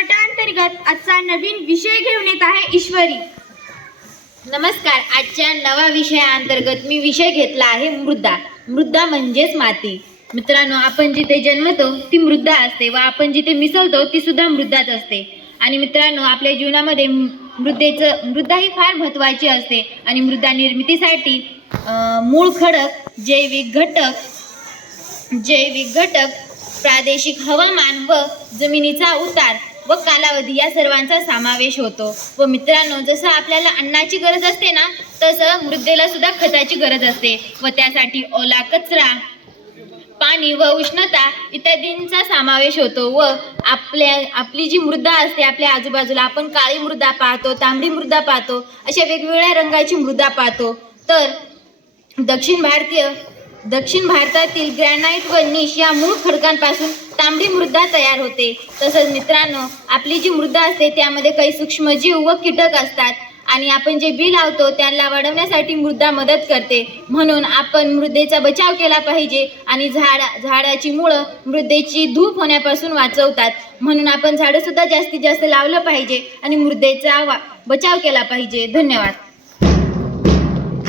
पाठांतर्गत आजचा नवीन विषय घेऊन येत आहे ईश्वरी. नमस्कार आजच्या नवा विषयाअंतर्गत मी विषय घेतला आहे मृदा. मृदा म्हणजेच माती. मित्रांनो आपण जिथे जन्मतो ती मृदा असते व आपण जिथे मिसळतो ती सुद्धा मृदाच असते. आणि मित्रांनो आपल्या जीवनामध्ये मृदेचं मृदा ही फार महत्त्वाची असते. आणि मृदा निर्मितीसाठी मूळ खडक जैविक घटक जैविक घटक प्रादेशिक हवामान व जमिनीचा उतार व कालावधी या सर्वांचा समावेश होतो. व मित्रांनो जसं आपल्याला अन्नाची गरज असते ना तसं मृदेला सुद्धा खताची गरज असते. व त्यासाठी ओला कचरा पाणी व उष्णता इत्यादींचा समावेश होतो. व आपल्या आपली जी मृदा असते आपल्या आजूबाजूला आपण काळी मृदा पाहतो तांबडी मृदा पाहतो अशा वेगवेगळ्या रंगाची मृदा पाहतो. तर दक्षिण भारतीय दक्षिण भारतातील ग्रॅनाइट व निश या मूळ खडकांपासून तांबडी मृदा तयार होते. तसंच मित्रांनो आपली जी मृदा असते त्यामध्ये काही सूक्ष्मजीव व कीटक असतात आणि आपण जे बी लावतो त्यांना वाढवण्यासाठी मृदा मदत करते. म्हणून आपण मृदेचा बचाव केला पाहिजे आणि झाडा झाडाची मुळं मृदेची धूप होण्यापासून वाचवतात. म्हणून आपण झाडंसुद्धा जास्तीत जास्त लावलं पाहिजे आणि मृदेचा वा बचाव केला पाहिजे. धन्यवाद.